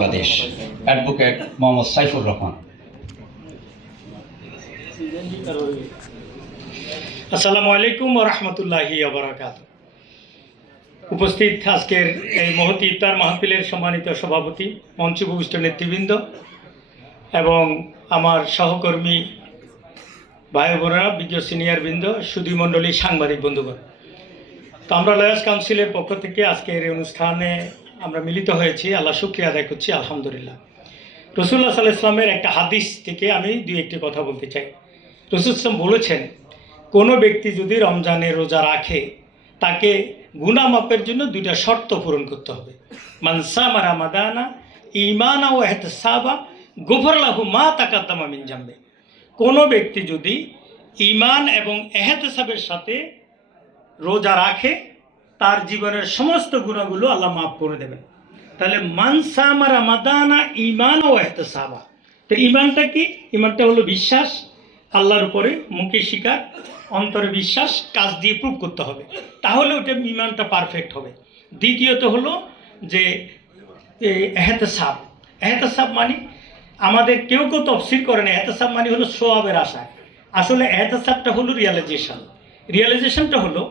Bangladesh advocate Mohammad Saifur Rahman. আসসালামু আলাইকুম ওয়া রাহমাতুল্লাহি ওয়া বারাকাতুহু। উপস্থিত আজকের এই মহতী ইফতার মাহফিলের সম্মানিত সভাপতি, মঞ্চে উপবিষ্ট নেতৃবৃন্দ এবং আমার সহকর্মী ভাই বোনেরা, বিজ্ঞ সিনিয়র বৃন্দ, সুধী মণ্ডলী, সাংবাদিক বন্ধুগণ, তো আমরা লয়ার্স কাউন্সিলের পক্ষ থেকে আজকের এই অনুষ্ঠানে আমরা মিলিত হয়েছি। আল্লাহ শুকরিয়া আদায় করছি, আলহামদুলিল্লাহ। রাসূলুল্লাহ সাল্লাল্লাহু আলাইহি ওয়াসাল্লামের একটা হাদিস থেকে আমি দুই একটি কথা বলতে চাই। রাসূল সাল্লাল্লাহু বলেছেন, কোনো ব্যক্তি যদি রমজানের রোজা রাখে তাকে গুনাহ মাপের জন্য দুইটা শর্ত পূরণ করতে হবে। মান সামা রামাদানা ঈমানান ওয়া ইহতিসাবা গুফিরা লাহু মা তাকাদ্দামা মিন জামবি। কোনো ব্যক্তি যদি ঈমান এবং ইহতিসাবের সাথে রোজা রাখে তার জীবনের সমস্ত গুনাহগুলো আল্লাহ মাফ করে দেবেন। তাহলে মান সামা রামাদানা ঈমানান ওয়া ইহতিসাবা, তো ঈমানটা কি? ঈমানটা হলো বিশ্বাস, আল্লাহর উপরে মুখে স্বীকার, অন্তরে বিশ্বাস, কাজ দিয়ে প্রুভ করতে হবে, তাহলে ওটা ঈমানটা পারফেক্ট হবে। দ্বিতীয়ত হলো যে এহতেসাব। এহতেসাব মানে আমাদের কেউ কেউ তফসির করে না, এহতেসাব মানে হলো সোয়াবের আশা। আসলে এহতেসাবটা হলো রিয়ালাইজেশনটা হলো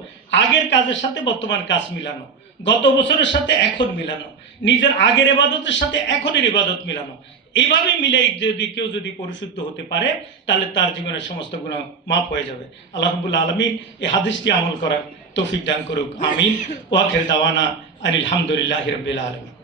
আগের কাজের সাথে বর্তমান কাজ মিলানো, গত বছরের সাথে এখন মিলানো, নিজের আগের ইবাদতের সাথে এখনের ইবাদত মিলানো। এইভাবে মিলাই যদি পরিশুদ্ধ হতে পারে তাহলে তার জীবনের সমস্ত গুনাহ মাফ হয়ে যাবে। আল্লাহ রাব্বুল আলামিন এই হাদিসটি আমল করার তৌফিক দান করুক, আমিন। ওয়া আখির দাওয়ানা আনিল হামদুলিল্লাহি রাব্বিল আলামিন।